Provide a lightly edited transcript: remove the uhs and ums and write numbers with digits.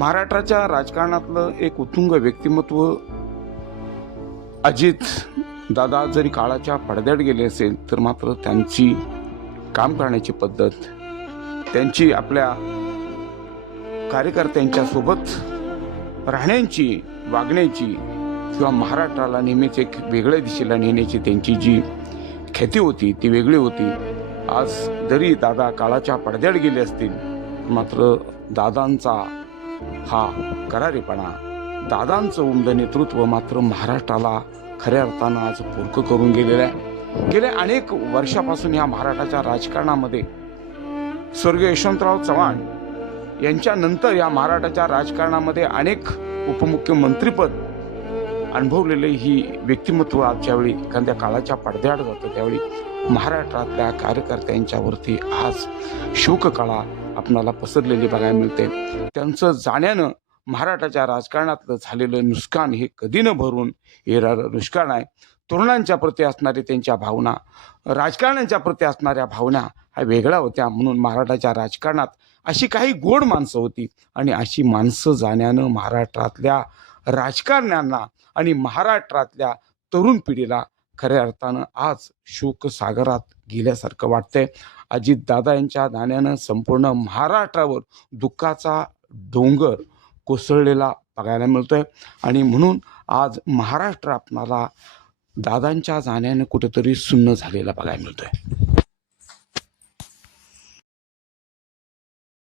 महाराष्ट्राच्या राजकारणातलं एक उत्तुंग व्यक्तिमत्व अजित दादा जरी काळाच्या पडद्यात गेले असेल तर मात्र त्यांची काम करण्याची पद्धत, त्यांची आपल्या कार्यकर्त्यांच्या सोबत राहण्याची, वागण्याची किंवा महाराष्ट्राला नेहमीच एक वेगळ्या दिशेला नेण्याची त्यांची जी ख्याती होती ती वेगळी होती. आज जरी दादा काळाच्या पडद्यात गेले असतील मात्र दादांचा हा करारीपणा, दादांचं उमद नेतृत्व मात्र महाराष्ट्राला खऱ्या अर्थानं आज पोरकं करून गेलेलं आहे. गेल्या अनेक वर्षापासून या महाराष्ट्राच्या राजकारणामध्ये स्वर्गीय यशवंतराव चव्हाण यांच्यानंतर या महाराष्ट्राच्या राजकारणामध्ये अनेक उपमुख्यमंत्रीपद अनुभवलेले ही व्यक्तिमत्व आज ज्यावेळी एखाद्या काळाच्या पडद्याआड जातं त्यावेळी महाराष्ट्रातल्या कार्यकर्त्यांच्यावरती आज शोककळा आपणाला पसरलेली बघायला मिळते. त्यांचं जाण्यानं महाराष्ट्राच्या राजकारणातलं झालेलं नुकसान हे कधी न भरून येणारं नुकसान आहे. तरुणांच्या प्रती असणारी त्यांच्या भावना, राजकारण्यांच्या प्रती असणाऱ्या भावना ह्या वेगळ्या होत्या. म्हणून महाराष्ट्राच्या राजकारणात अशी काही गोड माणसं होती आणि अशी माणसं जाण्यानं महाराष्ट्रातल्या राजकारण्यांना आणि महाराष्ट्रातल्या तरुण पिढीला खऱ्या अर्थानं आज शोकसागरात गेल्यासारखं वाटतंय. अजितदादा यांच्या जाण्यानं संपूर्ण महाराष्ट्रावर दुःखाचा डोंगर कोसळलेला बघायला मिळतोय आणि म्हणून आज महाराष्ट्र आपणाला दादांच्या जाण्यानं कुठेतरी सुन्न झालेला बघायला मिळतोय.